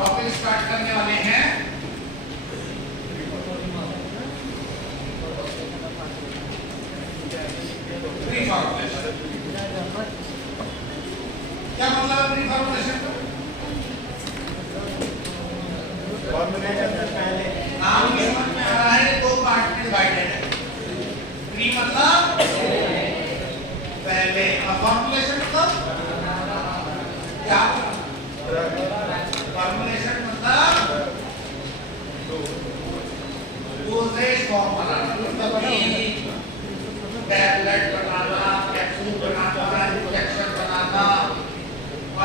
Topic start करने वाले हैं रिफॉर्मुलेशन। क्या मतलब है रिफॉर्मुलेशन का? नाम की समझ में आ रहा है, दो पार्ट में डिवाइडेड है। प्री मतलब पहले, फॉर्मुलेशन मतलब क्या? फॉर्मुलेशन मतलब डोजेज फॉर्म बनाना, मतलब टैबलेट बनाना, कैप्सूल बनाना, इंजेक्शन बनाना,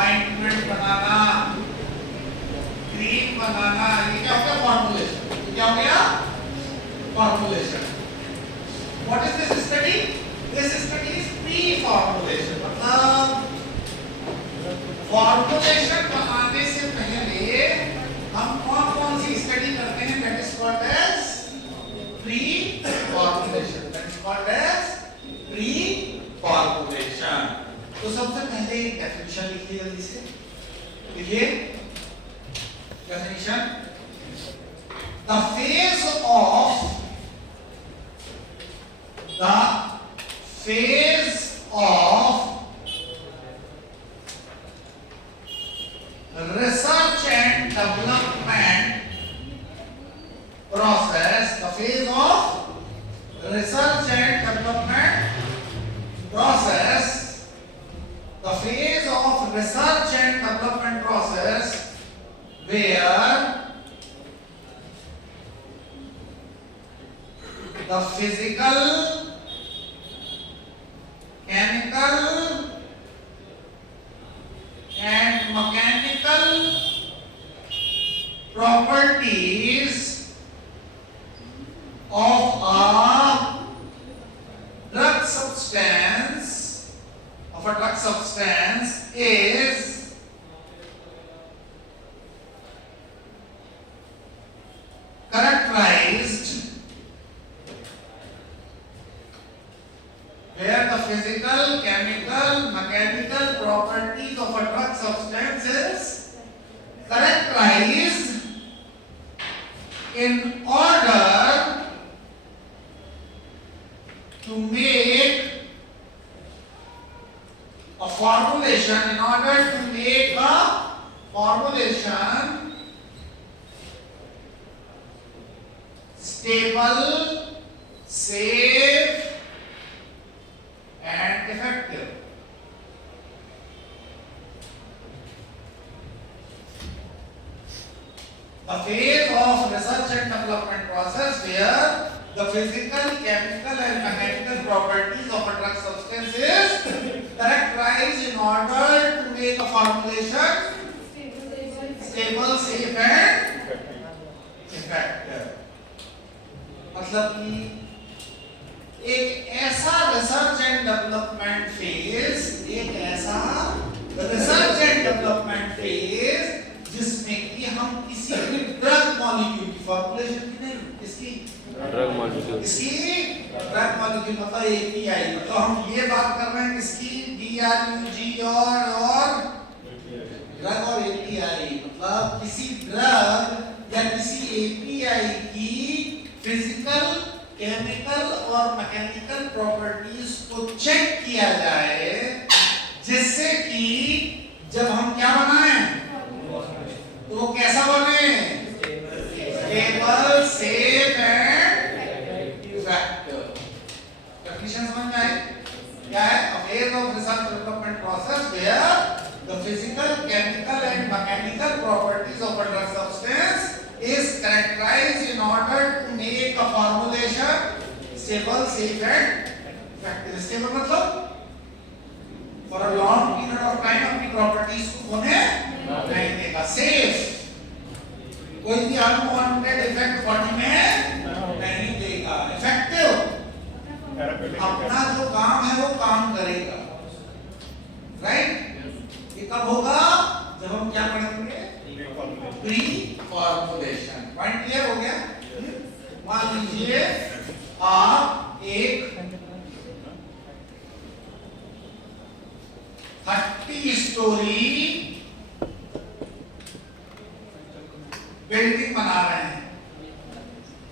ऑइंटमेंट बनाना, क्रीम बनाना, ये क्या हो गया? फॉर्मुलेशन। क्या हो गया? Formulation. What is this study? This study is pre formulation, मतलब फॉर्मुलेशन बनाने से पहले हम कौन कौन सी स्टडी करते हैं? That is called as pre formulation. That is called as pre formulation. तो सबसे पहले एक डेफिनेशन लिखिए, जल्दी से लिखिए definition. The phase of research and development process, the phase of research and development process, the phase of research and development process where the physical, chemical and mechanical properties of a drug substance is characterized, where the physical, chemical, mechanical properties of a drug substance is characterized in order to make a formulation, in order to make a formulation stable, safe and effective. The phase of research and development process where the physical, chemical and mechanical properties of a drug substance is characterized in order to make a formulation stable, safe and effective. मतलब कि एक ऐसा research and development phase, एक ऐसा research and development phase जिसमें कि हम किसी भी ड्रग मॉलिक्यूल की फॉर्मुलेशन की नहीं, इसकी ड्रग मॉलिक्यूल, इसकी ड्रग मॉलिक्यूल मतलब एपीआई, मतलब हम ये बात कर रहे हैं किसकी? डीआरयूजी और ड्रग और एपीआई, मतलब किसी ड्रग या किसी एपीआई की फिजिकल, केमिकल और मैकेनिकल प्रॉपर्टीज को चेक किया जाए, जिससे कि जब हम क्या बनाएं तो वो कैसा बने? Stable, safe and effective. Definition समझ में आई? क्या है? A phase of research development process where the physical, chemical and mechanical properties of a drug substance is characterized in order to make a formulation stable, safe and effective. Stable मतलब for a long period of time अपनी properties को खोने नहीं देगा। Safe, कोई भी unwanted effect body में नहीं देगा। Effective, अपना जो काम है वो काम करेगा, राइट। ये कब होगा? जब हम क्या पढ़ेंगे? Pre formulation. पॉइंट क्लियर हो गया? मान लीजिए आप एक 30 स्टोरी बिल्डिंग बना रहे हैं।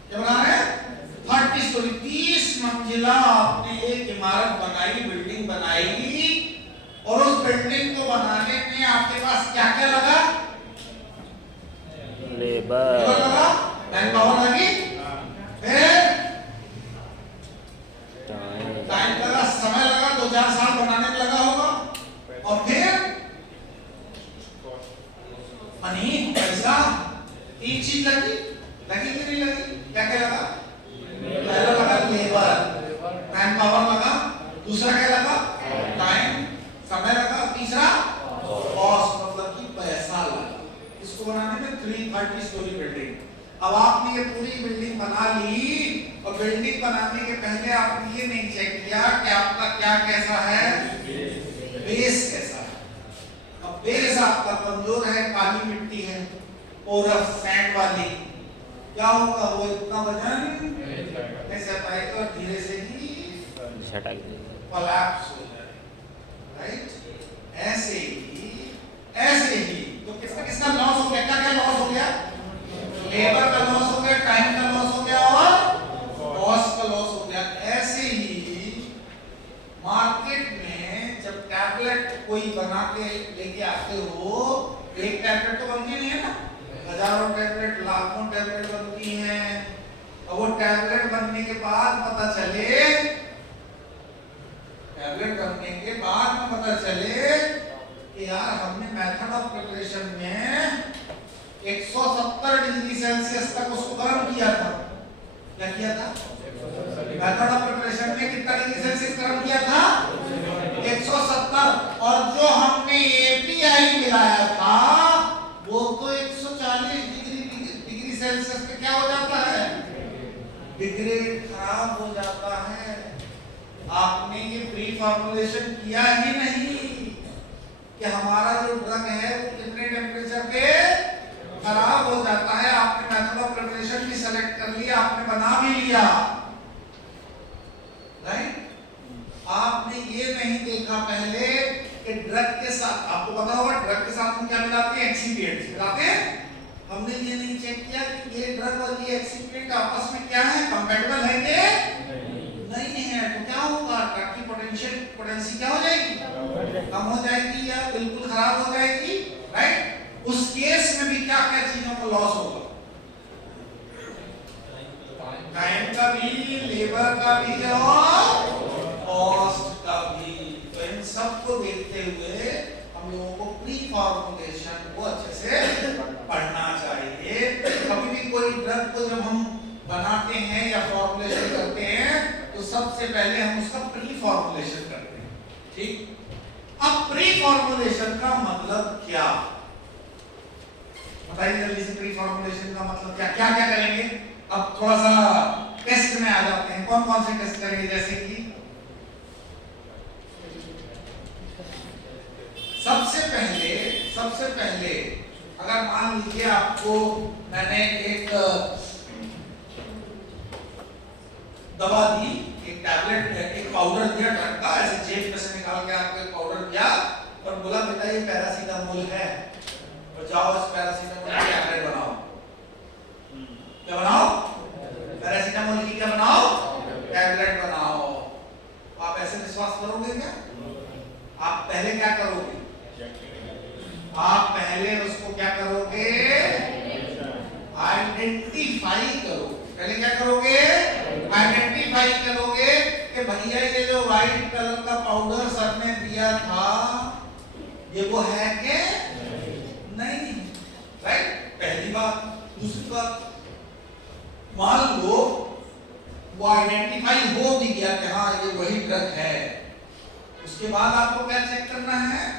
क्या बना रहे हैं? 30 स्टोरी, 30 मंजिला आपने एक इमारत बनाई, बिल्डिंग बनाई, और उस बिल्डिंग को बनाने में आपके पास क्या क्या लगा? लेबर लगा, मैन पावर लगी, फिर टाइम लगा, समय लगा, 2-4 साल बनाने में लगा होगा, और फिर मनी, पैसा, 3 चीज लगी कि नहीं लगी? क्या क्या लगा? पहला लगा लेबर, मैन पावर लगा, दूसरा क्या लगा? टाइम, समय लगा, तीसरा कॉस्ट, मतलब कि पैसा लगा। इसको बनाने में 330 स्टोरी बिल्डिंग। अब आपने ये पूरी बिल्डिंग बना ली, और बिल्डिंग बनाने के पहले आपने ये नहीं चेक किया कि आपका क्या कैसा है, बेस कैसा है। अब बेस आपका कमजोर है, काली मिट्टी है, पोरस सैंड वाली, क्या होगा? वो इतना वजन ऐसे पाएगा और धीरे से ही झटक देगा, कोलैप्स हो जाएगा, राइट। ऐसे ही तो किसका लॉस हो गया? क्या क्या लॉस हो गया? लेबर का लॉस हो गया, टाइम का लॉस हो गया, और कॉस्ट का लॉस हो गया। ऐसे ही मार्केट में जब टैबलेट कोई बना के लेके आते हो, एक टैबलेट तो बनती नहीं है ना, हजारों टैबलेट, लाखों टैबलेट बनती हैं। और वो टैबलेट बनने के बाद पता चले कि यार हमने मेथड ऑफ प्रिपरेशन में 170 डिग्री सेल्सियस तक उसको गर्म किया था। क्या किया था? मेथड ऑफ प्रिपरेशन में कितना डिग्री सेल्सियस गर्म किया था? 170। और जो हमने एपीआई मिलाया था वो तो 140 डिग्री सेल्सियस पे क्या हो जाता है? डिग्रेड, खराब हो जाता है। आपने ये प्री फॉर्मुलेशन किया ही नहीं कि हमारा जो ड्रग है वो कितने टेम्परेचर पे खराब हो जाता है। आपने मेथड ऑफ प्रिपरेशन भी सेलेक्ट कर लिया, आपने बना भी लिया, राइट। आपने ये नहीं देखा पहले कि ड्रग के साथ, आपको पता होगा ड्रग के साथ हम क्या मिलाते हैं? एक्सिपिएंट्स मिलाते हैं। हमने ये नहीं चेक किया कि ये ड्रग और ये एक्सिपिएंट आपस में क्या है, कंपैटिबल है कि नहीं है। तो क्या होगा? ड्रग की पोटेंसी क्या हो जाएगी? कम हो जाएगी या बिल्कुल खराब हो जाएगी, राइट। उस केस में भी क्या क्या चीजों का लॉस होगा? टाइम का भी, लेबर का भी, और कॉस्ट का भी। तो इन सबको देखते हुए हम लोगों को प्री फॉर्मुलेशन को अच्छे से पढ़ना चाहिए। कभी भी कोई ड्रग को जब हम बनाते हैं या फॉर्मुलेशन करते हैं तो सबसे पहले हम उसका प्री फॉर्मुलेशन करते हैं, ठीक। अब प्री फॉर्मुलेशन का मतलब क्या? बताइए जल्दी से, प्री फॉर्मुलेशन का मतलब क्या? क्या क्या करेंगे? अब थोड़ा सा टेस्ट में आ जाते हैं। कौन कौन से टेस्ट करेंगे? जैसे कि सबसे पहले अगर मान लीजिए आपको मैंने एक दवा दी, एक टैबलेट, एक पाउडर दिया ड्रग का, ऐसे जेब में से निकाल के आपको एक पाउडर दिया और बोला बेटा ये पैरासीटामोल है, और जाओ इस पैरासीटामोल की टैबलेट बनाओ। क्या बनाओ? पैरासीटामोल की क्या बनाओ? टैबलेट बनाओ। आप ऐसे विश्वास करोगे क्या? आप पहले क्या करोगे? आप पहले उसको क्या करोगे? आइडेंटिफाई करोगे। पहले क्या करोगे? आइडेंटिफाई करोगे कि भैया ये जो व्हाइट कलर का पाउडर सर ने दिया था ये वो है कि नहीं, राइट। पहली बात। दूसरी बात, मान लो वो आइडेंटिफाई हो भी गया कि हाँ ये वही ड्रग है, उसके बाद आपको क्या चेक करना है?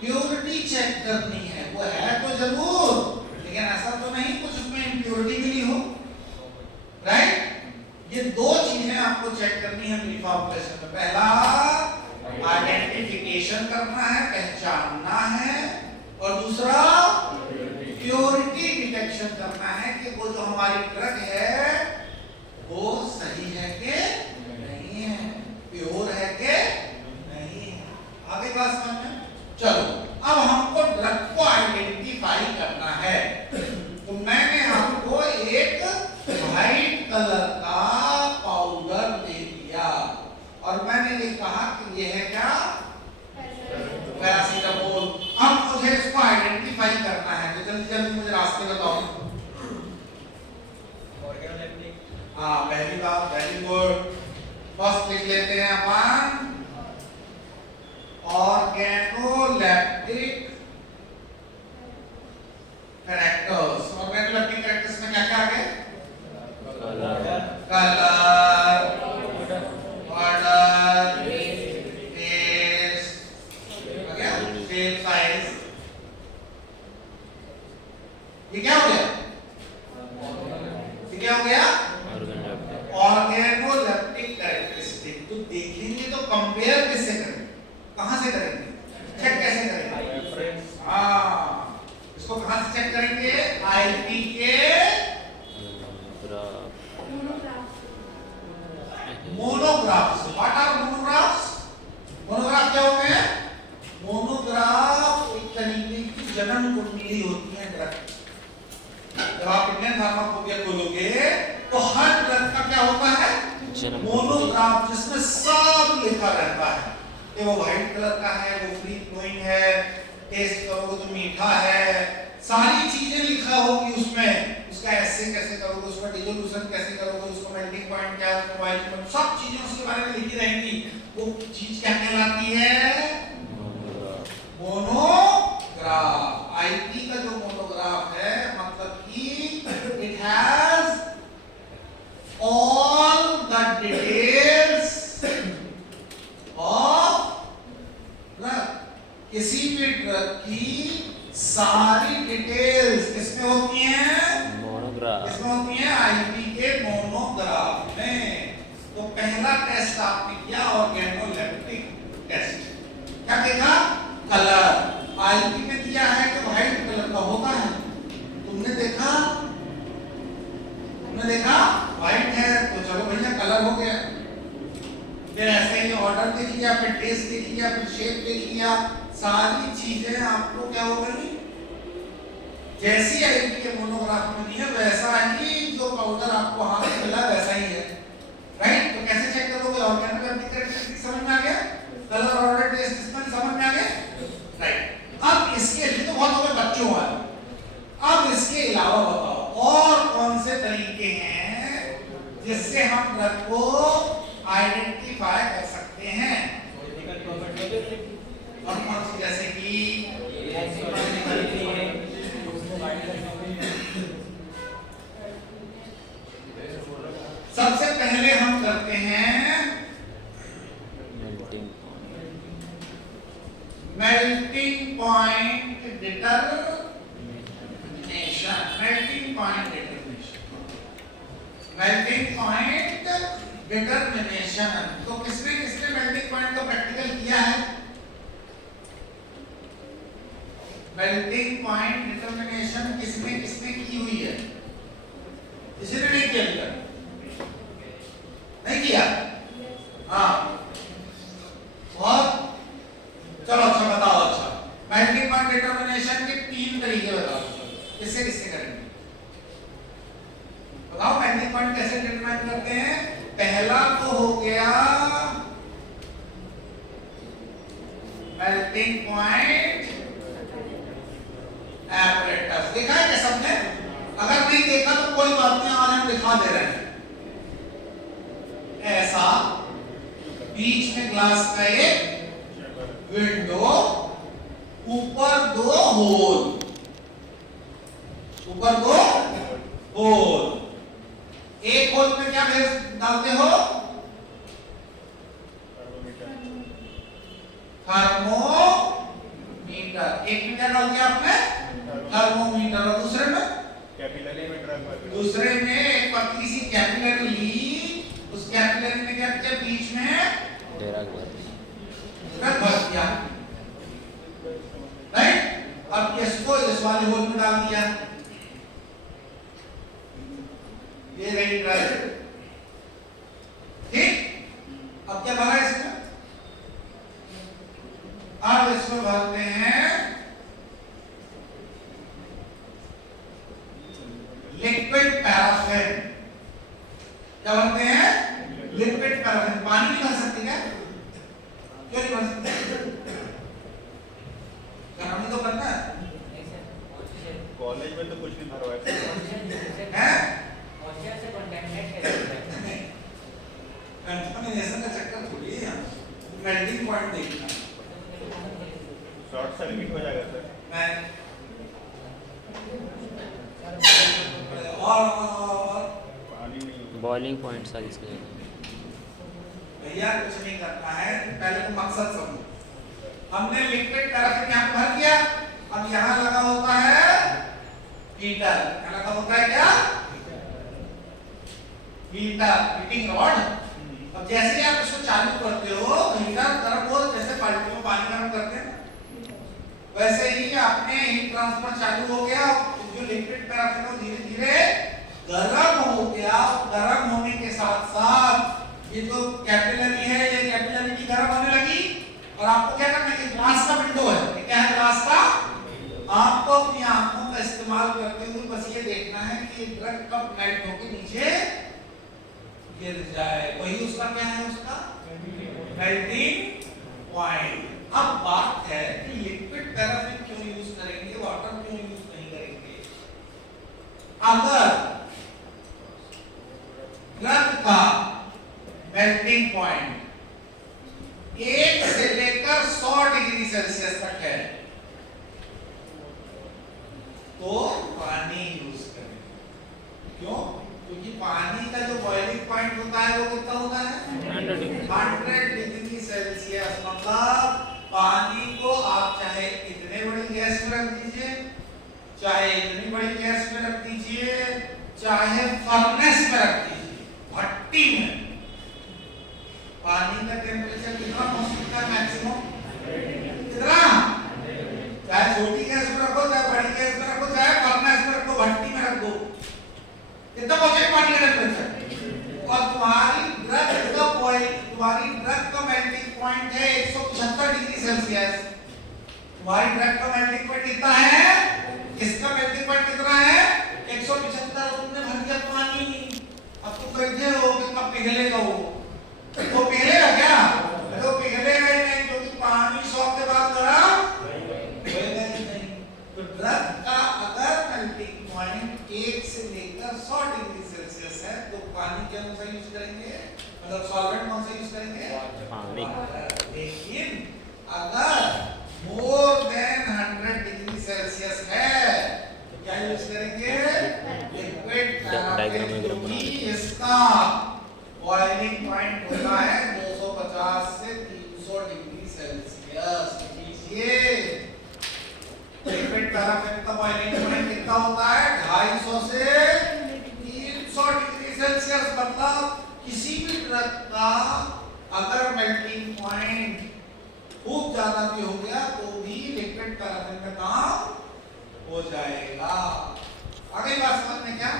प्योरिटी चेक करनी है। वो है तो जरूर, लेकिन ऐसा तो नहीं कुछ उसमें इम्प्योरिटी मिली हो, नियम रिफॉर्मुलेशन में, पहला आइडेंटिफिकेशन करना है, पहचानना है, और दूसरा प्योरिटी डिटेक्शन करना है कि वो जो हमारी ड्रग है वो सही है कि नहीं है, प्योर है कि नहीं है। आगे बात समझ में? चलो अब हमको ड्रग को आइडेंटिफाई करना है, तो मैंने आपको एक व्हाइट कलर का पाउडर दे दिया और मैंने ये कहा कि ये है क्या, पैरासीटामोल। अब मुझे इसको आइडेंटिफाई करना है, तो जल्दी जल्दी मुझे रास्ते बताओ। हाँ, पहली बात, वेरी गुड। फर्स्ट लिख लेते हैं अपन ऑर्गेनोलेप्टिक कैरेक्टर्स। ऑर्गेनोलेप्टिक कैरेक्टर्स में क्या क्या आ गए? Colour, odour, taste, shape, size. ये क्या हो गया? ये क्या हो गया? Organoleptic characteristic. तो देखेंगे तो कंपेयर किससे करेंगे, कहां से करेंगे, चेक कैसे करेंगे? हाँ, इसको कहां से चेक करेंगे? आईपी के monographs. What are monographs? Monograph क्या होते हैं? मोनोग्राफ एक तरीके की जन्म कुंडली होती है ड्रग। जब आप इंडियन फार्माकोपिया खोलोगे तो हर ड्रग का क्या होता है? मोनोग्राफ, जिसमें सब लिखा रहता है कि वो व्हाइट कलर का है, वो फ्री फ्लोइंग है, टेस्ट करोगे तो मीठा है, सारी चीजें लिखा होगी उसमें। उसका एसे कैसे करोगे, उसका डिसोल्यूशन कैसे करोगे, उसका मेल्टिंग पॉइंट क्या है, उसका बॉइलिंग पॉइंट, सब चीजें उसके बारे में लिखी रहेंगी। वो चीज क्या कहलाती है? मोनोग्राफ। आईपी का जो मोनोग्राफ है मतलब कि it has all the details of drug. किसी भी ड्रग की सारी डिटेल्स किसमें होती हैं? मोनोग्राफ। किसमें होती हैं? आईपी के मोनोग्राफ में। तो पहला टेस्ट आपने किया ऑर्गेनोलेप्टिक टेस्ट। क्या देखा? कलर। आईपी में दिया है कि व्हाइट कलर का होता है, तुमने देखा? तुमने देखा व्हाइट है, तो चलो भैया कलर हो गया। फिर ऐसे ही ऑर्डर देख लिया, फिर टेस्ट देख लिया, फिर शेप देख लिया, सारी चीजें आपको क्या हो गई? जैसी आईपी के मोनोग्राफ में दी है वैसा ही जो पाउडर आपको हाथ में मिला वैसा ही है, राइट? तो कैसे चेक करोगे? ऑर्गेनोलेप्टिक कैरेक्टरिस्टिक समझ में आ गया, कलर, ऑर्डर, टेस्ट इसमें समझ में आ गया, राइट? अब इसके लिए तो बहुत हो गए बच्चों वाले। अब इसके अलावा बताओ और कौन से तरीके हैं जिससे हम ड्रग को आइडेंटिफाई कर सकते हैं? और कौन सी? जैसे कि सबसे पहले हम करते हैं melting point determination. Melting point determination. Melting point determination. तो किसने किसने मेल्टिंग पॉइंट का प्रैक्टिकल किया है? मेल्टिंग पॉइंट डिटरमिनेशन किसने किसने की हुई है? किसी ने नहीं किया? नहीं किया? हाँ, और चलो अच्छा बताओ। अच्छा, मेल्टिंग पॉइंट डिटरमिनेशन के 3 तरीके बताओ, किससे किससे करेंगे? बताओ मेल्टिंग पॉइंट कैसे डिटरमाइन करते हैं? पहला तो हो गया मेल्टिंग पॉइंट एपरेटस। देखा है क्या सबने? अगर नहीं देखा तो कोई बात नहीं, आज हम दिखा दे रहे हैं। ऐसा बीच में ग्लास का एक विंडो, ऊपर 2 होल, ऊपर 2 होल। एक होल में क्या डालते हो? थर्मोमीटर। एक में क्या डाल दिया आपने? थर्मोमीटर। और दूसरे में? कैपिलरी में ड्रग। दूसरे में एक पतली सी कैपिलरी ली, उस कैपिलरी ने क्या किया, बीच में डेरा हुआ रख भर दिया, राइट। अब इसको इस वाले होल में डाल दिया, ये रही ड्रग, ठीक। अब क्या भरा इसमें, अब इसमें भरते हैं लिक्विड पैराफिन। क्या भरते हैं, लिक्विड पैराफिन। पानी नहीं भर सकते क्या, क्यों नहीं भर सकते, हमें तो करना है, कॉलेज में तो कुछ भी भरवाते हैं, हैं। कंटामिनेशन का चक्कर थोड़ी है, मेल्टिंग पॉइंट देखना, शॉर्ट सर्किट हो जाएगा सर। मैं और पानी नहीं बॉइलिंग पॉइंट सर इसके जगह भैया कुछ नहीं करना है, पहले तो मकसद समझो। हमने लिक्विड पैराफिन यहाँ पे भर दिया, अब यहाँ लगा होता है हीटर, यहाँ लगा होता है क्या, हीटर, हीटिंग रॉड। अब जैसे ही आप इसको चालू करते हो, हीटर गर्म हो, जैसे बाल्टी में पानी गर्म करते हैं, वैसे ही आपने हीट ट्रांसफर चालू हो गया, जो लिक्विड पैराफिन है धीरे धीरे गर्म हो गया। गर्म होने के साथ साथ ये जो कैपिलरी है, ये कैपिलरी भी गर्म होने लगी, और आपको क्या करना है, ग्लास का विंडो है, ये क्या है, ग्लास का। आपको अपनी आंखों का इस्तेमाल करते हुए बस ये देखना है कि ड्रग कब मेल्ट होकर नीचे गिर जाए, वही उसका क्या है, उसका मेल्टिंग पॉइंट। अब बात है कि लिक्विड पैराफिन क्यों यूज करेंगे, वाटर क्यों यूज नहीं करेंगे। अगर ड्रग का मेल्टिंग पॉइंट 1 से लेकर 100 डिग्री सेल्सियस तक है, तो पानी यूज करें। क्यों, क्योंकि पानी का जो बॉइलिंग पॉइंट होता है वो कितना होता है, 100 डिग्री सेल्सियस। मतलब पानी को आप चाहे इतने बड़ी गैस में रख दीजिए, चाहे इतनी बड़ी गैस में रख दीजिए, चाहे फर्नेस में रख दीजिए, भट्टी में, पानी का टेम्परेचर कितना पहुंच सकता है, मैक्सिमम कितना, चाहे छोटी गैस में रखो, चाहे बड़ी गैस में रखो, चाहे फर्नेस में रखो, भट्टी में रख दो, कितना पहुंचेगा पानी का टेम्परेचर। और तुम्हारी ड्रग का पॉइंट, तुम्हारी ड्रग का मेल्टिंग पॉइंट है 175 डिग्री सेल्सियस। तुम्हारी ड्रग का मेल्टिंग पॉइंट कितना है, इसका मेल्टिंग पॉइंट कितना है, 175। तुमने भर दिया पानी, अब तुम बैठे हो कि कब पिघलेगा वो, तो पिघलेगा क्या, तो पिघलेगा ही नहीं, क्योंकि पानी 100 के बाद गरम होएगा ही नहीं। तो ड्रग का अगर मेल्टिंग पॉइंट 1 से लेकर 100 डिग्री सेल्सियस है, तो पानी के अनुसार यूज करेंगे, मतलब सॉल्वेंट कौन सा यूज करेंगे, पानी। लेकिन अगर मोर देन 100 डिग्री सेल्सियस है, तो क्या यूज करेंगे, लिक्विड पैराफिन, क्योंकि इसका बॉइलिंग पॉइंट होता है 250 से 300 डिग्री सेल्सियस। लीजिए, लिक्विड पैराफिन का बॉइलिंग पॉइंट कितना होता है, 250 से 300 डिग्री सेल्सियस। मतलब किसी भी ड्रग का अगर मेल्टिंग पॉइंट खूब ज्यादा भी हो गया, तो भी लिक्विड पैराफिन का काम हो जाएगा। आगे बात समझ में, क्या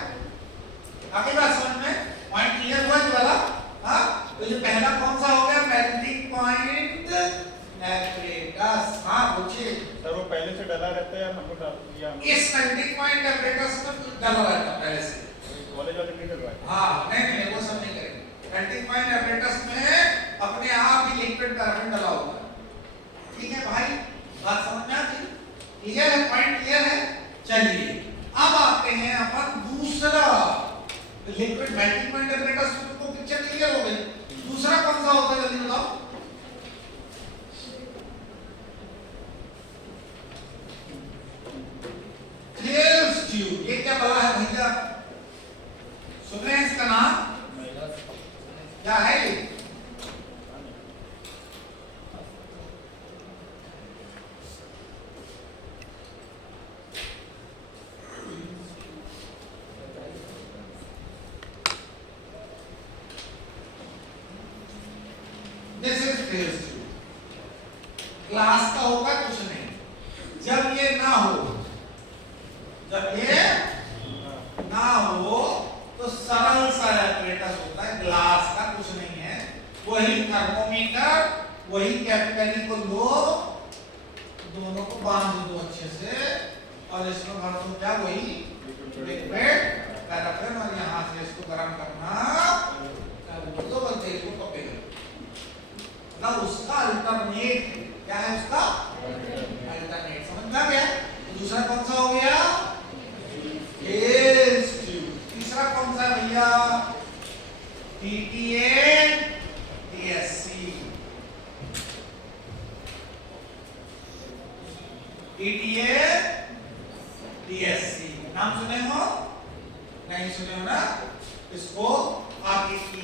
आगे बात समझ में, पॉइंट क्लियर हुआ ये वाला। हाँ, तो ये पहला कौन सा हो गया, मेल्टिंग पॉइंट एपरेटस। हाँ पूछिए सर, वो पहले से डला रहता है, हमको डाल दिया, इस मेल्टिंग पॉइंट एपरेटस में डला रहता है पहले से। कॉलेज वाले नहीं डलवाए। हाँ नहीं, वो सब नहीं करेंगे। मेल्टिंग पॉइंट एपरेटस में अपने आप ही लिक्विड पैराफिन डला होगा। ठीक है भाई, बात समझ में आती है, क्लियर है, पॉइंट क्लियर है। चलिए अब आते हैं अपन दूसरा लिक्विड मेल्टिंग पॉइंट एपरेटस को पिक्चर क्लियर हो गई। दूसरा कौन सा होता है, जल्दी बताओ। थेल्स ट्यूब, ये क्या बड़ा है भैया, सुन रहे हैं इसका नाम क्या है, जब ये ना हो तो सरल सा एपरेटस होता है, ग्लास का, कुछ नहीं है। वही थर्मोमीटर, वही कैपिलरी को लो, दोनों को बांध दो अच्छे से और इसमें भर दो क्या, वही लिक्विड पैराफिन, और यहाँ से इसको गर्म करना तो बस देखो कपेगा ना। उसका अल्टरनेट क्या है, उसका अल्टरनेट, समझ में आ गया। तो दूसरा कौन सा हो गया, फेज ट्यूब। तीसरा कौन सा है भैया, TTA TSC। TTA TSC नाम सुने हो, नहीं सुने हो ना, इसको आगे की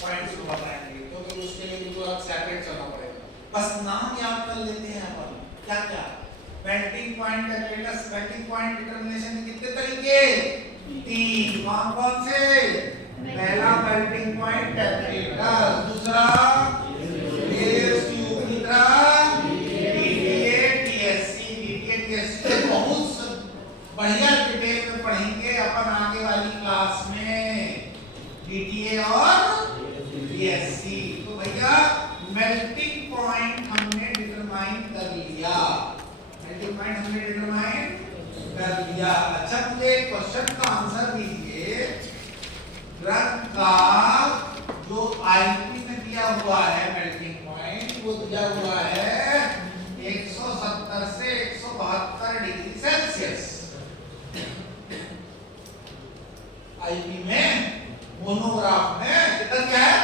पॉइंट्स को बताएंगे, तो फिर उसके लिए बिल्कुल आप सेपरेट चलना पड़ेगा। बस नाम याद कर लेते हैं अपन, क्या क्या, melting point apparatus, melting point determination के कितने तरीके, 3। कौन कौन से, पहला मेल्टिंग पॉइंट एपरेटस, दूसरा फेज ट्यूब, तीसरा TTA TSC। TTA TSC बहुत बढ़िया डिटेल में पढ़ेंगे अपन आगे वाली क्लास में, DTA और TSC। तो भैया मेल्टिंग पॉइंट हमने डिटरमाइन कर लिया, मेल्टिंग पॉइंट हमने डिटरमाइन कर लिया। अच्छा मुझे एक क्वेश्चन का आंसर दीजिए, ड्रग का जो आईपी में दिया हुआ है मेल्टिंग पॉइंट, वो दिया हुआ है 170 से 172 डिग्री सेल्सियस। आईपी में मोनोग्राफ में कितना क्या है,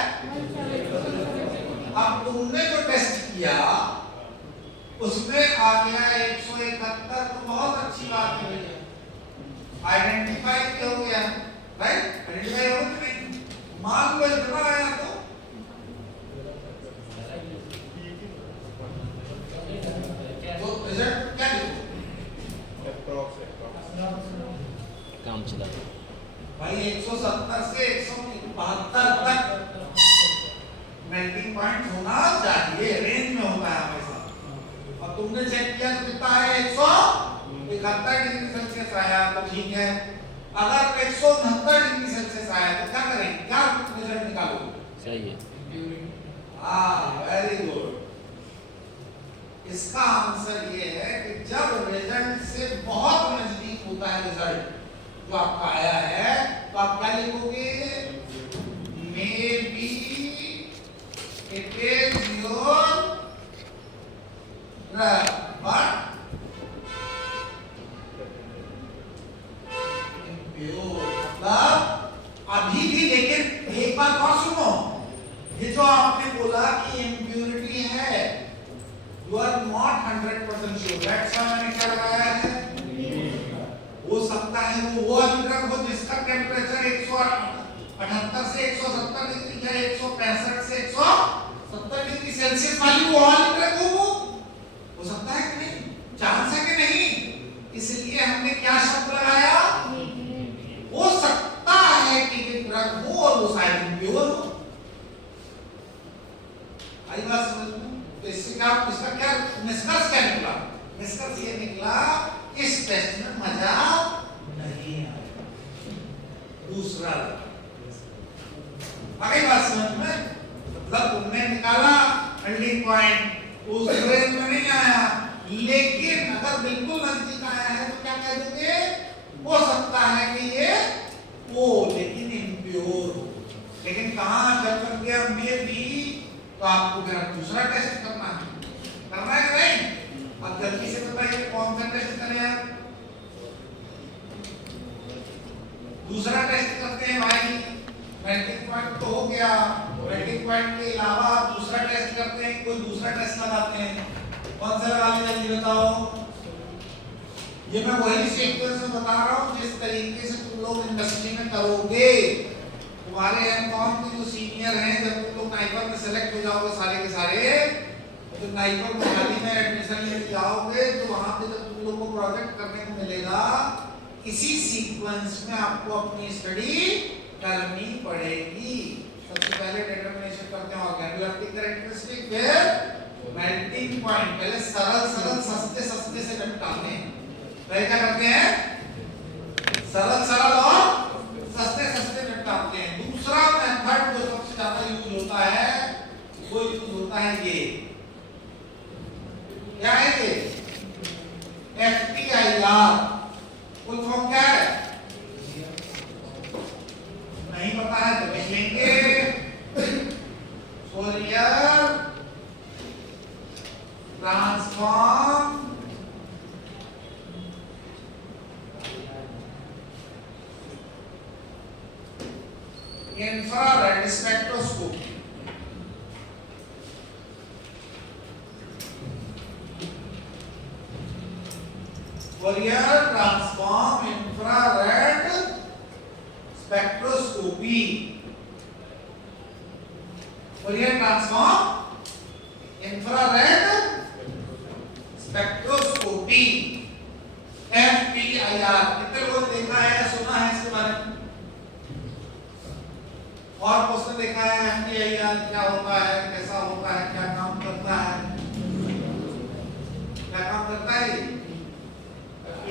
अब तुमने जो टेस्ट किया उसमें आ गया 171, तो बहुत अच्छी बात है भैया, आइडेंटिफाई हो गया, राइट, आइडेंटिफाई हो कि नहीं। मान लो इतना आया तो रिजल्ट क्या लिखो, काम चला भाई 170 से 172 तक मेल्टिंग पॉइंट होना चाहिए, रेंज में होता है हमेशा। और तुमने चेक किया तो कितना है, 171 डिग्री सेल्सियस आया, तो ठीक है। अगर 169 डिग्री सेल्सियस आया तो क्या करेंगे, क्या रिजल्ट निकालोगे, सही है। हाँ वेरी गुड। इसका आंसर ये है कि जब रिजल्ट से बहुत नजदीक होता है रिजल्ट जो आपका आया है, तो आप क्या लिखोगे, may be it is your drug, but impure. मतलब अभी भी, लेकिन एक बात और सुनो, ये जो आपने बोला कि इम्प्योरिटी है, you are not 100% sure, that's why मैंने क्या लगाया है, हो सकता है वो वाली ड्रग हो जिसका टेम्परेचर 178 से 170 डिग्री या 165 से 170 डिग्री सेल्सियस वाली वो वाली ड्रग हो सकता है कि नहीं, चांस है कि नहीं। इसलिए हमने क्या शब्द लगाया, हो सकता है कि ये ड्रग हो और वो शायद इम्प्योर हो। आई बात समझ में, तो इसका क्या निष्कर्ष क्या निकला, निष्कर्ष ये निकला इस टेस्ट में मजा नहीं आया। दूसरा आगे बात समझ में, मतलब तुमने निकाला मेल्टिंग पॉइंट, उस रेंज में नहीं आया, लेकिन अगर बिल्कुल नजदीक आया है तो क्या कह दोगे, हो सकता है कि ये वो लेकिन इम्प्योर हो। लेकिन कहाँ जब कर गया मे बी, तो आपको फिर दूसरा टेस्ट करना है कि नहीं। अब जल्दी से बताइए कौन सा टेस्ट करें आप, दूसरा टेस्ट करते हैं भाई। मेल्टिंग पॉइंट तो हो गया, मेल्टिंग पॉइंट के अलावा दूसरा टेस्ट करते हैं, कोई दूसरा टेस्ट लगाते हैं, कौन सा लगा लें जल्दी बताओ। ये मैं वही सीक्वेंस में बता रहा हूँ जिस तरीके से तुम लोग इंडस्ट्री में करोगे। तुम्हारे कौन के जो सीनियर हैं, जब तुम लोग नाइपर में सेलेक्ट हो जाओगे सारे के सारे, तो नाइपर मोहाली में एडमिशन लेने जाओगे तो वहां पे जब तुम लोग को प्रोजेक्ट करने को मिलेगा, इसी सीक्वेंस में आपको अपनी स्टडी करनी पड़ेगी। सबसे पहले डिटरमिनेशन करते हैं ऑर्गेनोलेप्टिक कैरेक्टरिस्टिक, फिर मेल्टिंग पॉइंट। पहले सरल सरल सस्ते सस्ते से निपटाते हैं। पहले क्या करते हैं, सरल सरल और सस्ते सस्ते निपटाते हैं। दूसरा मेथड जो सबसे ज्यादा यूज होता है वो यूज होता है ये, क्या है ये? FTIR। फुल फॉर्म क्या है? नहीं पता है तो लिख लेंगे, Fourier transform infrared spectroscopy. Fourier transform infrared spectroscopy. Fourier transform infrared spectroscopy FTIR। कितने लोगों ने देखा है, सुना है इसके बारे में? और क्वेश्चन देखा है FTIR क्या होता है, कैसा होता है, क्या काम करता है? क्या काम करता है FTIR?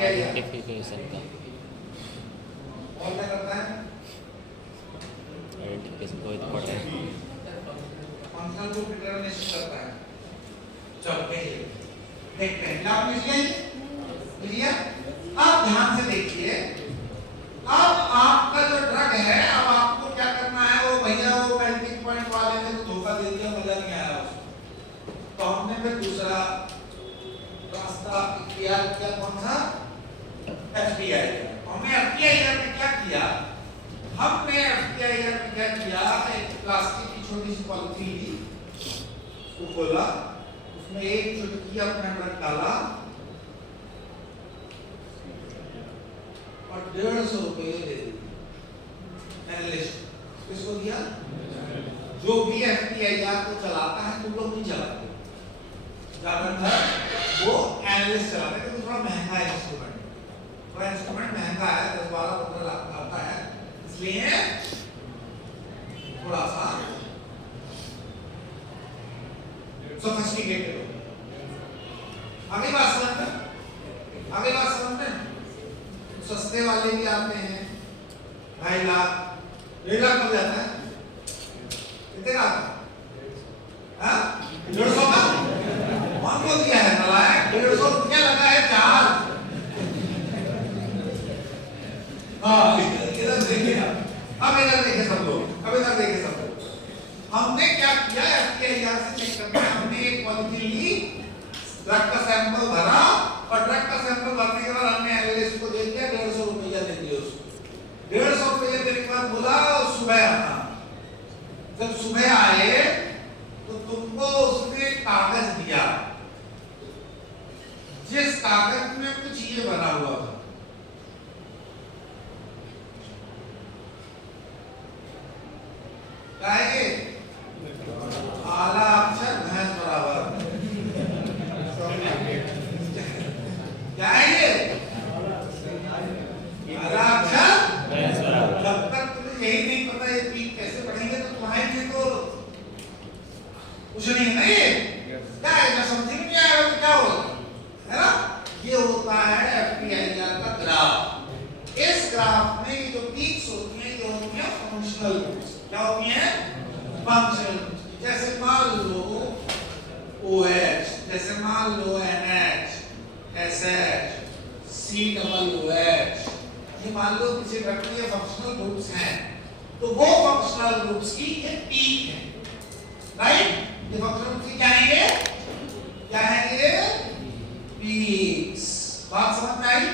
आइडेंटिफिकेशन का, और क्या करता है? आइडेंटिफिकेशन को पढ़ रहे हैं। फंक्शनल ग्रुप डिटरमिनेशन करता है। चलो देखिए, देखते हैं क्या आप लिखिए। अब ध्यान से देखिए, अब आपका जो ड्रग है, अब आपको क्या करना है? वो भैया वो मेल्टिंग पॉइंट वाले ने तो धोखा दे दिया, मजा नहीं आया उसको, तो हमने फिर दूसरा रास्ता किया। क्या कौन सा? FTIR। हमने FTIR में क्या किया? हमने FTIR में क्या किया? एक प्लास्टिक की छोटी सी पॉलिथीन ली, उसको खोला, उसमें एक चुटकी अपना ड्रग डाला और 150 रुपये दे दी एनालिस्ट। किसको दिया? जो भी FTIR को चलाता है, तुम लोग नहीं चलाते, ज्यादातर वो एनालिस्ट चलाते हैं, क्योंकि थोड़ा महंगा है इंस्ट्रूमेंट, थोड़ा इंस्ट्रूमेंट महंगा है, 10-12-15 लाख का आता है, इसलिए थोड़ा सा सोफिस्टिकेटेड हो। आगे बात समझ में? आगे बात समझ में? सस्ते वाले भी आते हैं, 2.5 लाख 1.5 लाख हो जाता है। कितने का आता है? 150 का कौन बोल दिया है? नलायक, 150 रुपया लगा है चार्ज। हाँ, इधर देखिए, अब इधर देखिए सब लोग, अब इधर देखिए सब लोग। हमने क्या किया? FTIR से चेक करना है। हमने एक पॉलिथीन ली, ड्रग का सैंपल भरा, और ड्रग का सैंपल भरने के बाद हमने एनालिस्ट को दे दिया, 150 रुपया दे दिया उसको। 150 रुपया देने के बाद बोला सुबह आना। जब सुबह आए तो तुमको उसने कागज दिया, जिस कागज में कुछ ये बना हुआ था। क्या है ये? आला अक्षर भैंस बराबर। क्या है ये? आला अक्षर भैंस बराबर। जब तक तुम्हें यही नहीं पता ये पीक कैसे पढ़ेंगे तो तुम्हारे लिए तो कुछ नहीं है ना। ये क्या है? जब समझिंग नहीं आएगा तो क्या होगा, है ना? ये होता है FTIR का ग्राफ। इस ग्राफ में ये जो पीक्स होती हैं, ये होती हैं फंक्शनल ग्रुप्स। क्या होती हैं? Functional groups. जैसे मान लो OH, जैसे मान लो NH, SH, COOH, ये मान लो किसी ड्रग के फंक्शनल ग्रुप्स हैं, तो वो फंक्शनल ग्रुप्स की ये पीक है, राइट? ये फंक्शनल ग्रुप्स की क्या है? ये क्या है? ये पीक्स। बात समझ में आई?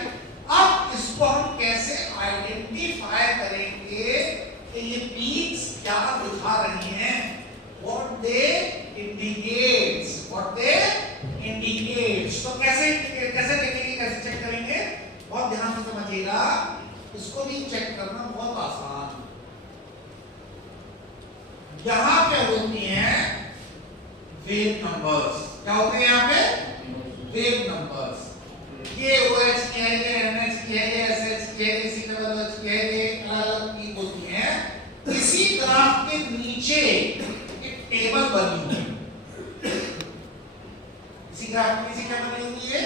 अब इसको हम कैसे आइडेंटिफाई करेंगे कि ये पीक्स क्या दिखा रही हैं? What they indicates, what they indicates। तो कैसे कैसे देखेंगे, कैसे चेक करेंगे? बहुत ध्यान से समझिएगा, इसको भी चेक करना बहुत आसान। यहाँ पे होती हैं वेव नंबर्स। क्या होते हैं यहाँ पे? Wave numbers. ये OH की है, ये NH की है, ये SH की है, ये COOH की है, ये अलग-अलग पीक होती हैं। इसी ग्राफ के नीचे एक टेबल बनी हुई है। इसी ग्राफ के नीचे क्या बनी हुई है?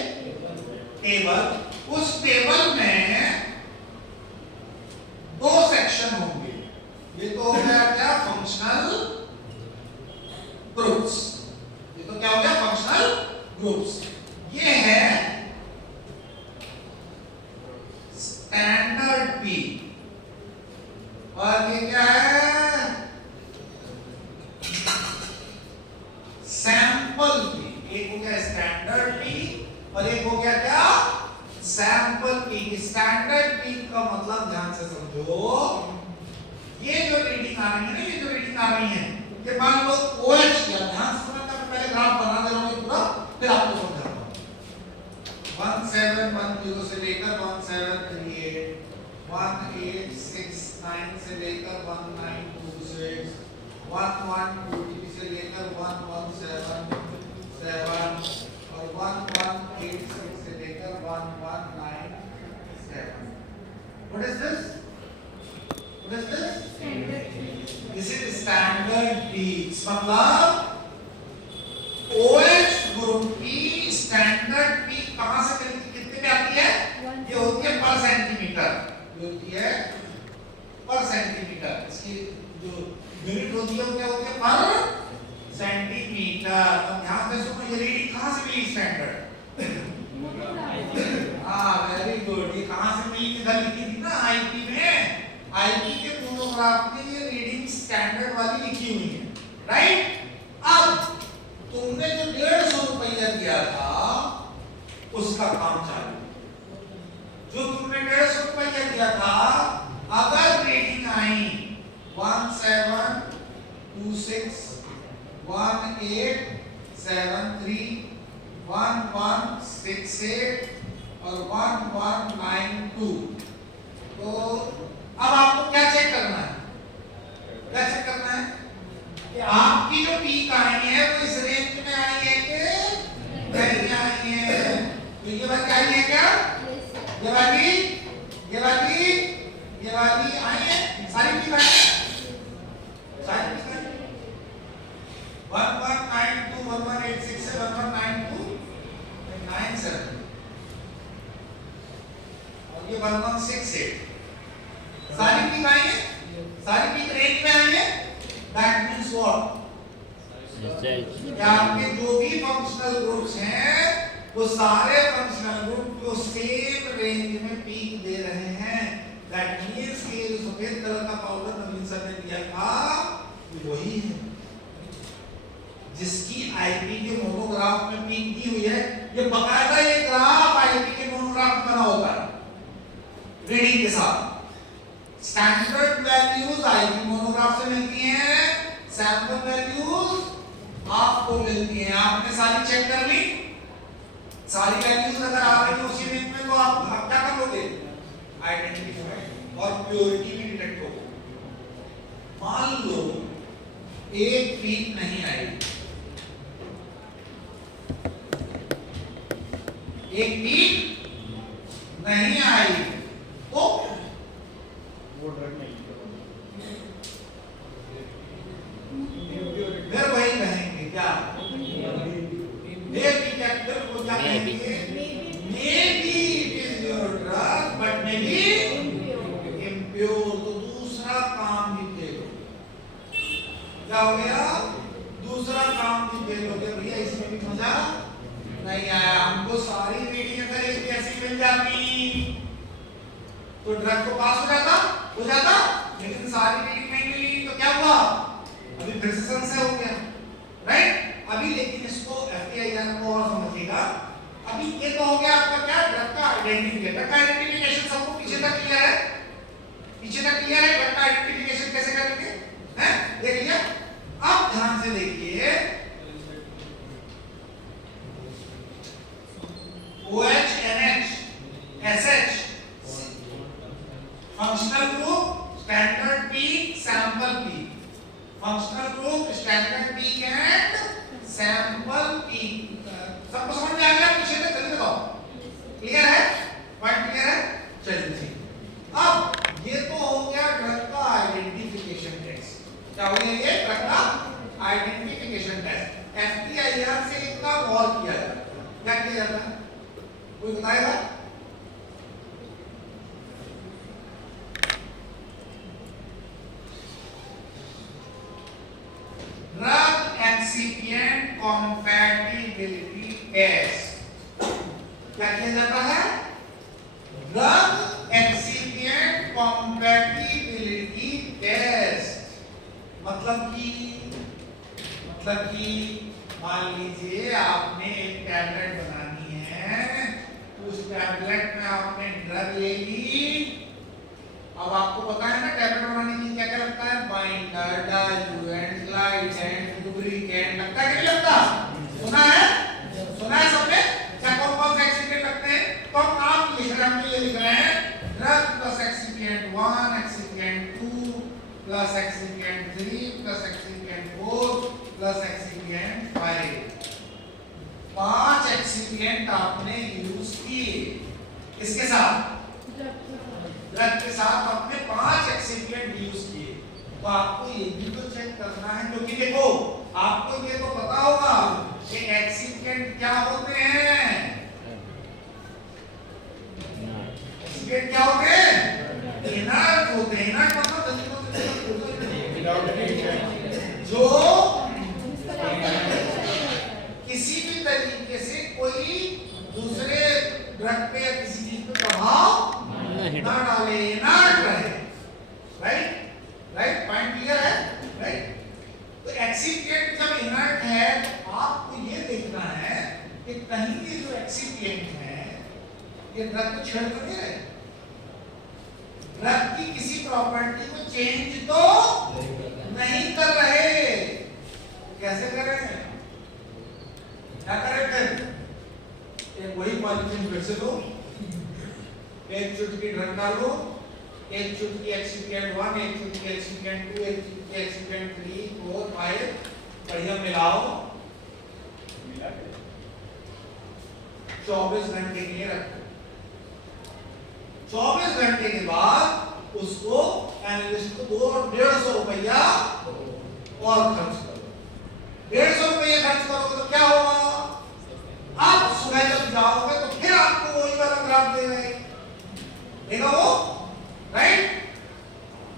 टेबल। उस टेबल में सैंपल पीक। स्टैंडर्ड पीक का मतलब ध्यान से समझो, ये जो रीडिंग आ रही है ना, ये जो रीडिंग आ रही है, ये मान लो OH या ध्यान से समझना, मैं पहले ग्राफ बना दे रहा हूँ पूरा, फिर आपको समझाता हूँ। 1710 से लेकर 1738, 1869 से लेकर 1926, 1123 से लेकर 1177 और 1186 से लेकर 1197। What is this? What is this? This is standard peaks। मतलब OH ग्रुप की स्टैंडर्ड पीक कहां से कितने पे आती है? ये होती है पर सेंटीमीटर, ये होती है पर सेंटीमीटर। इसकी जो यूनिट होती है वो क्या होती है? पर सेंटीमीटर। अब ध्यान से सुनो, ये रीडिंग कहां से मिली स्टैंडर्ड? हाँ वेरी गुड। ये कहां से मिली? इधर लिखी थी ना आईपी में, आईपी के मोनोग्राफ में ये रीडिंग स्टैंडर्ड वाली लिखी हुई है, राइट? अब तुमने जो 150 रुपया दिया था उसका काम चालू। जो तुमने 150 रुपया दिया था, अगर रीडिंग आई 1726, 1873, 1168 और 1192, तो अब आपको क्या चेक करना है? क्या चेक करना है कि आपकी जो पीक आई है वो इस रेंज में आई है कि नहीं आई है? तो ये वाली आई है क्या? ये वाली आई है? सारी पीक आई है? सारी पीक आई है? 1192, 1186 से 1192, 97 और ये 1168 सारी पीक आई है? सारी पीक रेंज में आई है? That means what? आपके जो भी फंक्शनल ग्रुप्स हैं वो सारे फंक्शनल ग्रुप जो सेम रेंज में पीक दे रहे हैं। That means कि जो सफेद कलर का पाउडर नवीन सर ने दिया था वही है जिसकी आईपी के मोनोग्राफ में पीक दी हुई है। ये बकायदा ये ग्राफ आईपी के मोनोग्राफ में बना होता है रीडिंग के साथ। स्टैंडर्ड वैल्यूज आईपी मोनोग्राफ से मिलती हैं, सैंपल वैल्यूज आपको मिलती हैं। आपने सारी चेक कर ली, सारी वैल्यूज अगर आ रही है उसी रेंज में, तो आप क्या कर लोगे? आइडेंटिफाई और प्योरिटी भी डिटेक्ट होगी। मान लो एक पीक नहीं आई, एक पीक नहीं आई, तो वो ड्रग नहीं फिर वही कहेंगे क्या? Maybe क्या को क्या कहेंगे? Maybe it is your drug, but maybe impure। तो दूसरा काम भी फेल हो गया। क्या हो गया? दूसरा काम भी फेल हो गया। भैया इसमें भी मजा नहीं आया। हमको सारी रीडिंग अगर एक जैसी मिल जाती तो ड्रग को पास हो जाता, लेकिन सारी रीडिंग नहीं मिली तो क्या हुआ? अभी फिर से संशय हो गया, राइट? अभी लेकिन इसको एफटीआईआर को और समझिएगा। अभी ये तो हो गया आपका क्या? ड्रग का आइडेंटिफिकेशन। ड्रग का आइडेंटिफिकेशन सबको पीछे तक क्लियर है? पीछे तक क्लियर है? ड्रग का आइडेंटिफिकेशन कैसे करेंगे? हैं? देख लिया? अब ध्यान से देखिए, OH, NH, SH functional group, standard peak, sample peak. Functional group, standard peak and sample peak. सबको समझ में आ गया? पीछे तक जल्दी बताओ। क्लियर है? पॉइंट क्लियर है? चलिए ठीक। अब ये तो हो गया ड्रग का आइडेंटिफिकेशन टेस्ट। क्या हो गया? ये ड्रग का आइडेंटिफिकेशन टेस्ट। एफटीआईआर से एक काम और किया जाता है। क्या किया जाता है? कोई बताएगा? Drug excipient compatibility test. क्या किया जाता है? Drug excipient compatibility test. मतलब कि मान लीजिए आपने एक टैबलेट बनानी है, तो उस टैबलेट टैबलेट में आपने ड्रग ले ली, अब आपको पता है ना टैबलेट बनाने के लिए क्या क्या लगता है, बाइंडर, डाइल्यूएंट, ग्लाइडेंट, लुब्रिकेंट, लगता है कि नहीं लगता? सुना है सबने? क्या कौन से एक्सीपिएंट लगते हैं? तो हम नाम लिख रहे हैं, हम ये लिख रहे हैं drug plus excipient 1, excipient 2 plus excipient 3 plus excipient 4 plus excipient 5। 5 excipient आपने यूज किए, इसके साथ ड्रग के साथ आपने 5 एक्सीपिएंट यूज किए। तो आपको ये भी तो चेक करना है, क्योंकि देखो आपको ये तो पता होगा कि एक्सीपिएंट क्या होते हैं, एक्सीपिएंट क्या होते हैं, इनर्ट होते हैं। इनर्ट मतलब जो किसी भी तरीके से कोई दूसरे ड्रग पे या किसी चीज पे प्रभाव ना डाले, इनर्ट रहे। राइट पॉइंट क्लियर है? राइट। तो एक्सीपिएंट जब इनर्ट है, आपको ये देखना है कि कहीं ये जो एक्सीपिएंट है ये ड्रग को छेड़ तो नहीं रहे, ड्रग की किसी प्रॉपर्टी को चेंज तो नहीं कर रहे। कैसे करें, क्या करें फिर? एक वही पॉलीथीन फिर से लो, एक चुटकी ड्रग डालो, एक चुटकी एक्सीपिएंट 1, एक चुटकी एक्सीपिएंट 2, एक चुटकी एक्सीपिएंट 3, 4, 5, बढ़िया मिलाओ, 24 घंटे के लिए रखो। 24 घंटे के बाद उसको एनालिस्ट को 150 रुपया और खर्च करो। 150 रुपया खर्च करोगे तो क्या होगा? आप सुबह जब जाओगे तो फिर आपको वही वाला ग्राफ देगा वो, राइट?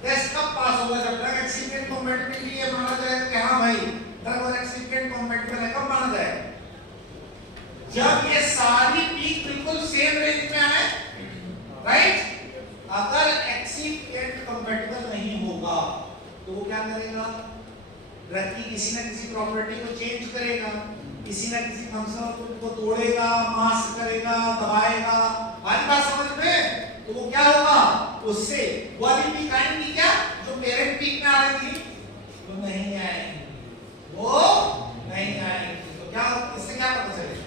टेस्ट कब पास होगा? जब ड्रग एक्सीपिएंट कॉम्पैटिबिलिटी ये माना जाएगा कि हाँ भाई ड्रग और एक्सीपिएंट कॉम्पैटिबल है। कब माना जाएगा? जब ये सारी पीक बिल्कुल सेम रेंज में आए, राइट? अगर एक्सीपिएंट कॉम्पैटिबल नहीं होगा तो वो क्या करेगा? ड्रग की किसी न किसी प्रॉपर्टी को चेंज करेगा, किसी न किसी फंक्शन को तोड़ेगा, मास्क करेगा, दबाएगा। हमारी बात समझ में? तो वो क्या होगा? उससे वाली पीक आएंगी क्या, जो पेरेंट पीक में आ रही थी, वो नहीं आएंगी, वो नहीं आएंगी। तो क्या, इससे क्या पता चलेगा?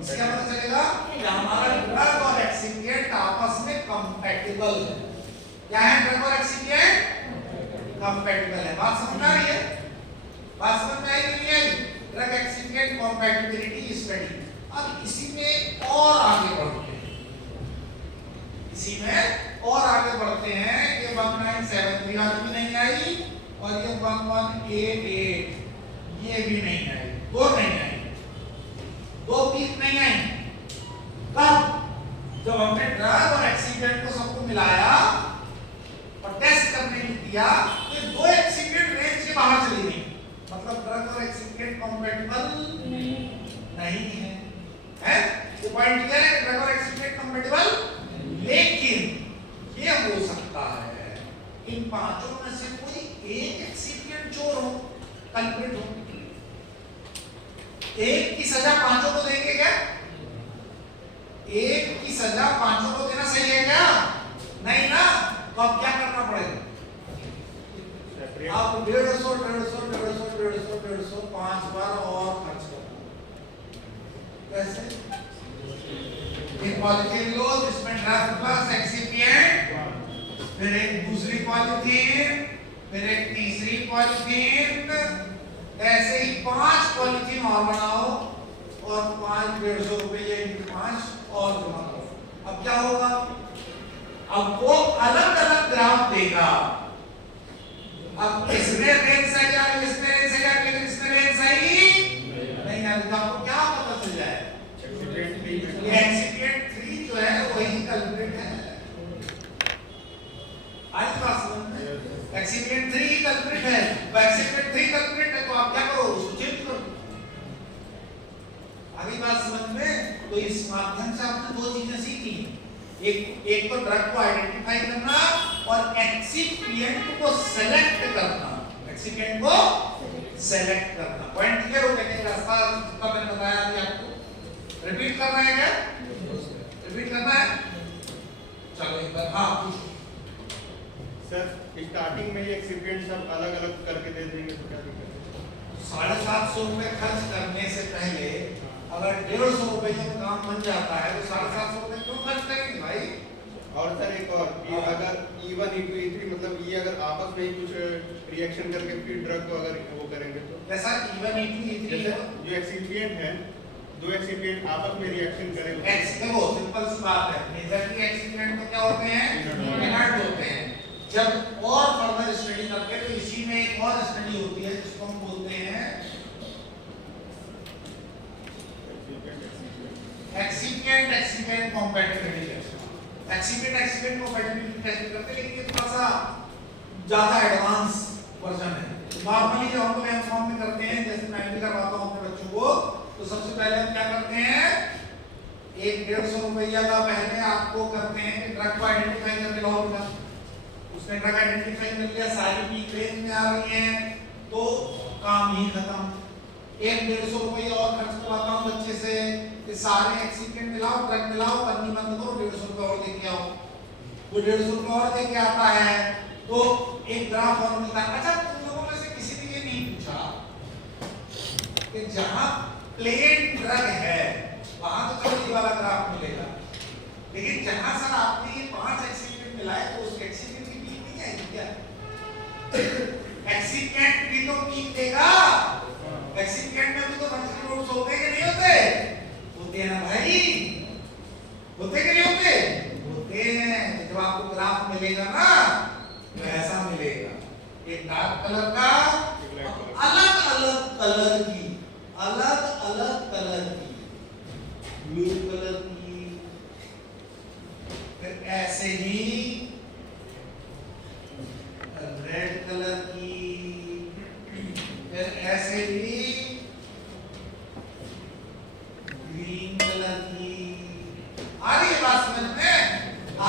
इससे क्या पता चलेगा कि हमारा ड्रग और एक्सीपिएंट आपस में कंपैटिबल है। क्या है ड्रग और एक्सीपिएंट? कंपैटिबल है। बात समझ आ रही है? बात समझ में आई कि नहीं आई? Drug excipient compatibility study. अब इसी में और आगे बढ़ते हैं, इसी में और आगे बढ़ते हैं। ये 1973 वाली भी नहीं आई और ये 1188 ये भी नहीं आई, दो नहीं आई, दो पीक नहीं आई। कब? जब हमने ड्रग और एक्सीपिएंट को सबको मिलाया और टेस्ट करने के लिए दिया तो ये दो एक्सीपिएंट रेंज के बाहर चली गई, मतलब ड्रग और एक्सीपिएंट कंपैटिबल नहीं है। तो पॉइंट क्लियर है कि ड्रग और एक्सीपिएंट कंपैटिबल, लेकिन ये हो सकता है इन पांचों में से कोई एक एक्सीपिएंट चोर हो, कल्प्रिट हो। एक की सजा पांचों को देंगे क्या? एक की सजा पांचों को देना सही है क्या? नहीं ना। तो अब क्या करना पड़ेगा? आप 150 5 बार और खर्च करो। कैसे? एक पॉलीथीन लो जिसमें ड्रग प्लस एक्सीपिएंट, फिर एक दूसरी पॉलीथीन, फिर एक तीसरी पॉलीथीन, ऐसे ही 5 पॉलीथीन और बनाओ और 150 रुपये इंटू 5 और जमा करो। अब क्या होगा? अब वो अलग अलग ग्राफ देगा। अब इसमें रेंज सही आ रही, इसमें रेंज सही आ रही, लेकिन इसमें रेंज सही नहीं आ रही। आपको क्या पता चल जाए? एक्सीपिएंट 3 जो है वही कल्प्रिट है। आज बात समझ में? एक्सीपिएंट 3 ही कल्प्रिट है। तो एक्सीपिएंट 3 कल्प्रिट है तो आप क्या करो? उसको चेंज करो। आगे बात समझ में? तो इस माध्यम से आपने दो चीजें सीखी। एक तो ड्रग को आइडेंटिफाई करना और एक्सीपिएंट को सेलेक्ट करना। एक्सीपिएंट को सेलेक्ट करना। पॉइंट क्लियर हो गया? रास्ता जितना मैंने बताया अभी आपको रिपीट करना है क्या? में ही एक्सिपिएंट सब अलग अलग करके दे देंगे तो क्या दिक्कत है? 750 रुपए खर्च करने से पहले अगर 150 रुपए में काम बन जाता है तो 750 रुपए क्यों खर्च करेंगे भाई? और सर एक और कि अगर E1 E2 E3 मतलब ये अगर आपस में ही कुछ रिएक्शन करके फिर ड्रग को अगर वो करेंगे तो जैसा E1 E2 E3 जैसे जो एक्सिपिएंट है, दो एक्सिपिएंट आपस में रिएक्शन करेंगे देखो सिंपल सी बात है, मेजरली एक्सीडेंट तो क्या होते हैं? इनर्ट होते हैं। जब और फर्दर स्टडी करते हैं तो इसी में एक और स्टडी होती है जिसको हम बोलते हैं excipient compatibility test. Excipient compatibility test करते हैं, लेकिन ये थोड़ा सा ज्यादा एडवांस वर्जन है। नॉर्मली जब हम लोग एमकॉम में करते हैं, जैसे मैं भी करवाता हूं अपने बच्चों को, तो सबसे पहले हम क्या करते हैं, 150 रुपया का पहले आपको करते हैं कि ड्रग को आइडेंटिफाई करके लाओ बेटा। उसने ड्रग आइडेंटिफाई कर लिया, सारी पीक रेंज में आ रही है तो काम ही खत्म। 150 रुपया और खर्च करवाता हूं बच्चे से कि सारे एक्सीडेंट मिलाओ, ड्रग मिलाओ, पन्नी बंद करो, 150 रुपया और दे के आओ। वो 150 रुपया और दे के आता है तो एक ग्राफ और मिलता है। अच्छा, तुम लोगों में से किसी ने ये नहीं पूछा कि जहां प्लेन ड्रग है वहां तो चलो ये वाला ग्राफ मिलेगा, लेकिन जहां सर आपने ये 5 एक्सीडेंट मिलाए तो उस एक्सीडेंट की पीक नहीं आएगी क्या? एक्सीडेंट भी तो पीक देगा। एक्सीडेंट में भी तो फंक्शनल ग्रुप्स होते हैं कि नहीं होते? होते हैं ना भाई, होते कि नहीं होते? होते हैं। जब आपको ग्राफ मिलेगा ना तो ऐसा मिलेगा, एक डार्क कलर का, अलग अलग कलर की, अलग अलग कलर की, ब्लू कलर की, फिर ऐसे ही रेड कलर की, फिर ऐसे ही ग्रीन कलर की। आ रही है बात समझ में?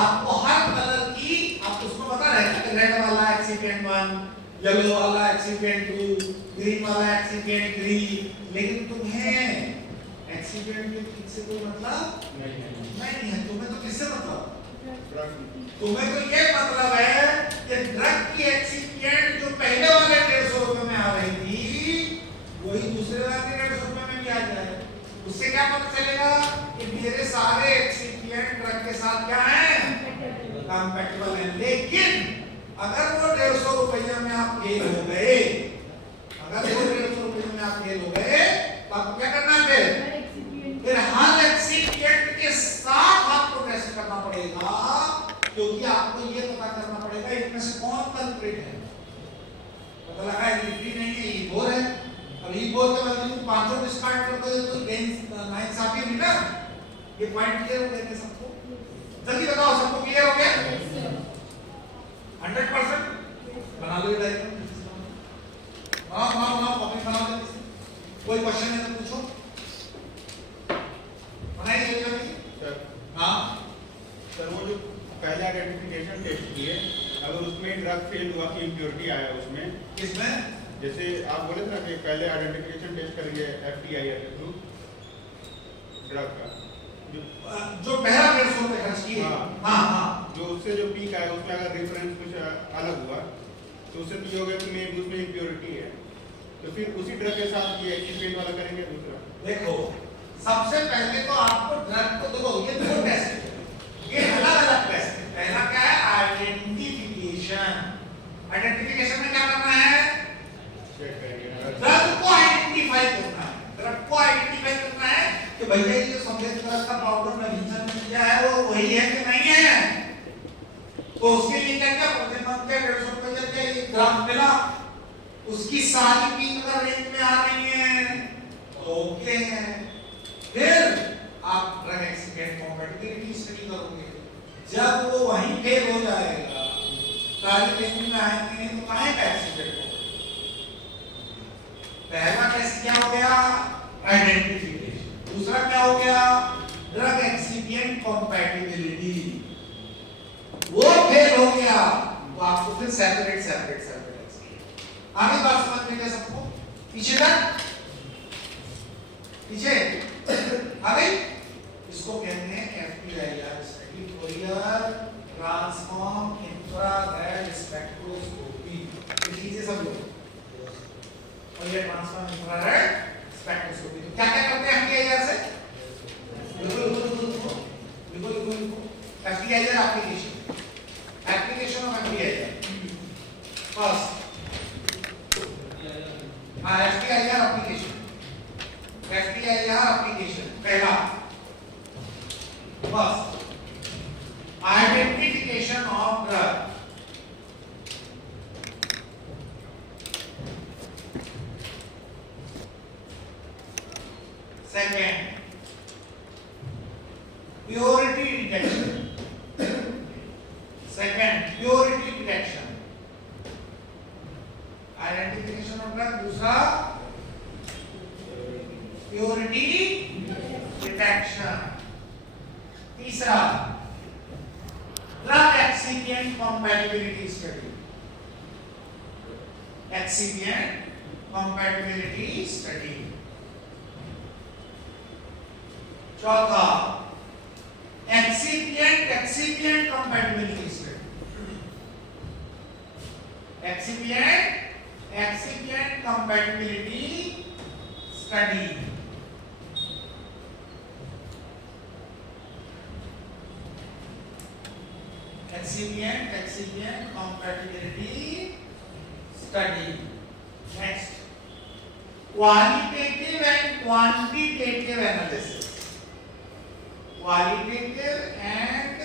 आपको हर कलर की, आपको उसको पता रहेगा कि रेड वाला एक्सीडेंट 1, येलो वाला एक्सीडेंट 2, ग्रीन वाला एक्सीडेंट 3, लेकिन तुम्हें एक्सीडेंट के पीक से कोई मतलब नहीं है। तुम्हें तो किससे मतलब? तुम्हें तो ये मतलब है कि ड्रग की एक्सीडेंट जो पहले वाले 150 रुपए में आ रही थी वही दूसरे वाले 150 रुपए में भी आ जाए। उससे क्या पता चलेगा कि मेरे सारे एक्सीडेंट ड्रग के साथ क्या है? कंपैटिबल है। लेकिन अगर वो 150 रुपया में आप फेल हो गए, अगर वो 150 रुपये में आप फेल हो गए तो आपको क्या करना है? फिर हर एक्सीडेंट के साथ आपको टेस्ट करना पड़ेगा, क्योंकि आपको ये पता करना पड़ेगा इनमें से कौन कल्प्रिट है। पता लगा E3 नहीं है, E4 है। अब E4 के बदले में पांचों डिस्कार्ड कर दो तो नाइंसाफी हुई ना। ये पॉइंट क्लियर हो गया क्या सबको? जल्दी बताओ, सबको क्लियर हो गया? 100% बना लो ये डायग्राम। बनाओ कॉपी बना लो। कोई क्वेश्चन है तो पूछो। बनाइए सर। हाँ सर, वो जो पहले आइडेंटिफिकेशन टेस्ट किए, अगर उसमें ड्रग फेल हुआ कि इम्प्योरिटी आया उसमें, किसमें? जैसे आप बोले थे ना कि पहले आइडेंटिफिकेशन टेस्ट करेंगे FTIR के थ्रू ड्रग का, जो पहला 150 रुपए खर्च किए, हाँ, जो उससे जो पीक आया उसमें अगर रेफरेंस कुछ अलग हुआ तो उससे तो ये होगा कि मैं उसमें इम्प्योरिटी है, तो फिर उसी ड्रग के साथ ये एक्सीडेंट वाला करेंगे दूसरा। देखो सबसे पहले तो आपको ड्रग को देखो, ये दो टेस्ट है, ये अलग अलग टेस्ट है। पहला क्या है? आइडेंटिफिकेशन। आइडेंटिफिकेशन में क्या करना है? ड्रग को आइडेंटिफाई करना है। ड्रग को आइडेंटिफाई करना है कि भैया ये सफेद कलर का पाउडर मैं किया है वो वही है कि नहीं है। तो उसके लिए क्या क्या प्रतिबंध के 150 रुपए के ये ग्राफ मिला, उसकी सारी पीक अगर रेंज में आ रही है तो ओके है। फिर आप ड्रग एक्सीडेंट कंपैटिबिलिटी स्टडी करोगे। जब वो वहीं फेल हो जाएगा, सारी रेंज में आएंगे तो कहां का एक्सीडेंट होगा? पहला टेस्ट क्या हो गया? आइडेंटिफिकेशन। दूसरा क्या हो गया? Drug accident compatibility. वो फेल हो गया तो आपको फिर सेपरेट आगे बात समझ में क्या सबको? पीछे तक पीछे आगे इसको कहते हैं FTIR study, Fourier transform infrared spectroscopy. FTIR application. Application of FTIR. First. FTIR application. FTIR application. पहला. First. Identification of drug. Second, purity detection. Second, purity detection. Identification of drug. दूसरा, purity detection. तीसरा, drug excipient compatibility study. Excipient compatibility study. चौथा, excipient compatibility study. Excipient compatibility study. Excipient compatibility study. Next, qualitative and quantitative analysis. Qualitative and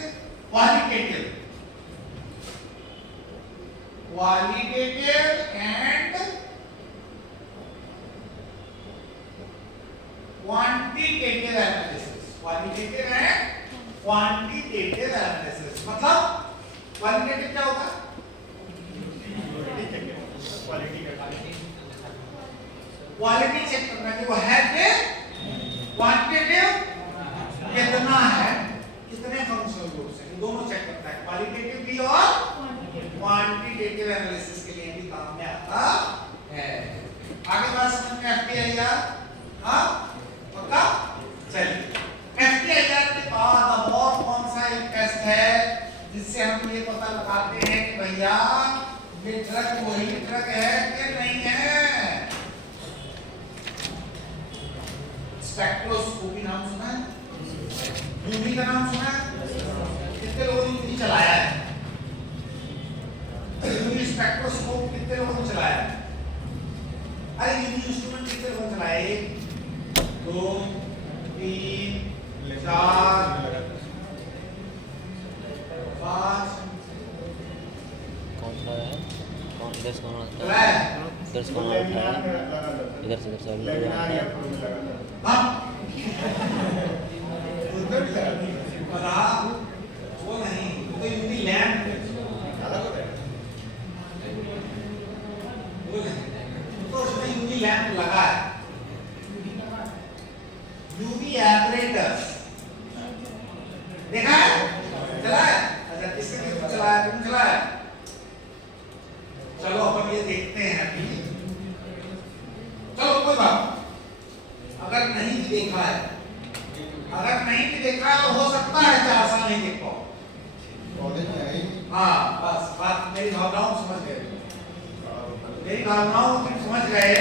quantitative. Qualitative and quantitative analysis. Qualitative and quantitative analysis. मतलब qualitative क्या होता है? Quality check करना कि वो है क्या, क्वांटिटेटिव कितना है, कितने फंक्शनल ग्रुप्स हैं, दोनों चेक करता है, क्वालिटेटिव भी और क्वांटिटेटिव एनालिसिस के लिए भी काम में आता है। आगे बात समझ में FTIR, हाँ पक्का? चलिए FTIR के बाद अब और कौन सा एक टेस्ट है जिससे हम ये पता लगाते हैं कि भैया ये ड्रग वही ड्रग है कि नहीं है। स्पेक्ट्रोस्कोपी नाम सुना है? यूवी का नाम सुना है? कितने लोगों ने यूवी चलाया है? यूवी स्पेक्ट्रोस्कोप कितने लोगों ने चलाया है? अरे यूवी इंस्ट्रूमेंट कितने लोगों ने चलाया? 1 2 3 4 5 कौन सा है? कौन इधर से कौन आता चलाया है? है? इधर से कौन आता है? इधर से हाँ उधर भी लगा पता वो नहीं, वो तो यूवी लैंप वो नहीं, तो उसमें यूवी लैंप लगा है, यूवी एपरेटस देखा है? चला है? अच्छा किसने चलाया? तुम चलाया? चलो अपन ये देखते हैं अभी। चलो कोई बात, अगर नहीं भी देखा है, अगर नहीं भी देखा है तो हो सकता है 4 साल नहीं देख पाओ। हाँ बस बात, मेरी भावनाओं समझ गए, मेरी भावनाओं तुम समझ गए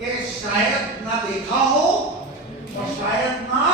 कि शायद ना देखा हो और शायद ना